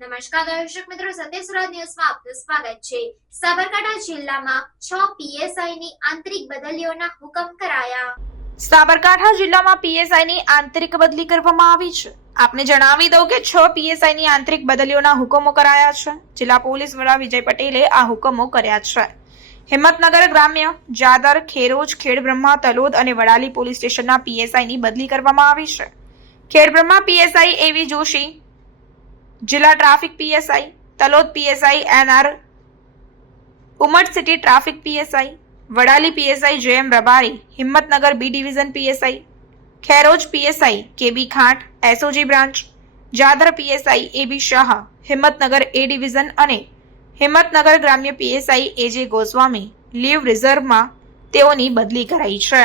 નમસ્કાર દર્શક મિત્રો સત્યસુરત ન્યૂઝમાં આપનું સ્વાગત છે. સાબરકાંઠા જિલ્લામાં છ પીએસઆઈ ની આંતરિક બદલીઓના હુકમ કરાયા. સાબરકાંઠા જિલ્લામાં પીએસઆઈ ની આંતરિક બદલી કરવામાં આવી છે. આપને જણાવી દઉં કે છ પીએસઆઈ ની આંતરિક બદલીઓના હુકમો કરાયા છે. જિલ્લા પોલીસ વડા વિજય પટેલે આ હુકમો કર્યા છે. હિંમતનગર ગ્રામ્ય જાદર, ખેરોજ, ખેડબ્રહ્મા, તલોદ અને વડાલી પોલીસ સ્ટેશનના પીએસઆઈ ની બદલી કરવામાં આવી છે. ખેડબ્રહ્મા, પીએસઆઈ એવી જોશી જિલ્લા traffic PSI, Talod PSI, N R Umat city traffic PSI, Vadali PSI, J M Rabari, Himmatnagar B division PSI, Kheroj PSI, K B Khant, SOG branch Jadar PSI, A B Shah, Himmatnagar A division અને હિંમતનગર ગ્રામ્ય PSI, A J Goswami, leave રિઝર્વમાં તેઓની બદલી કરાઈ છે.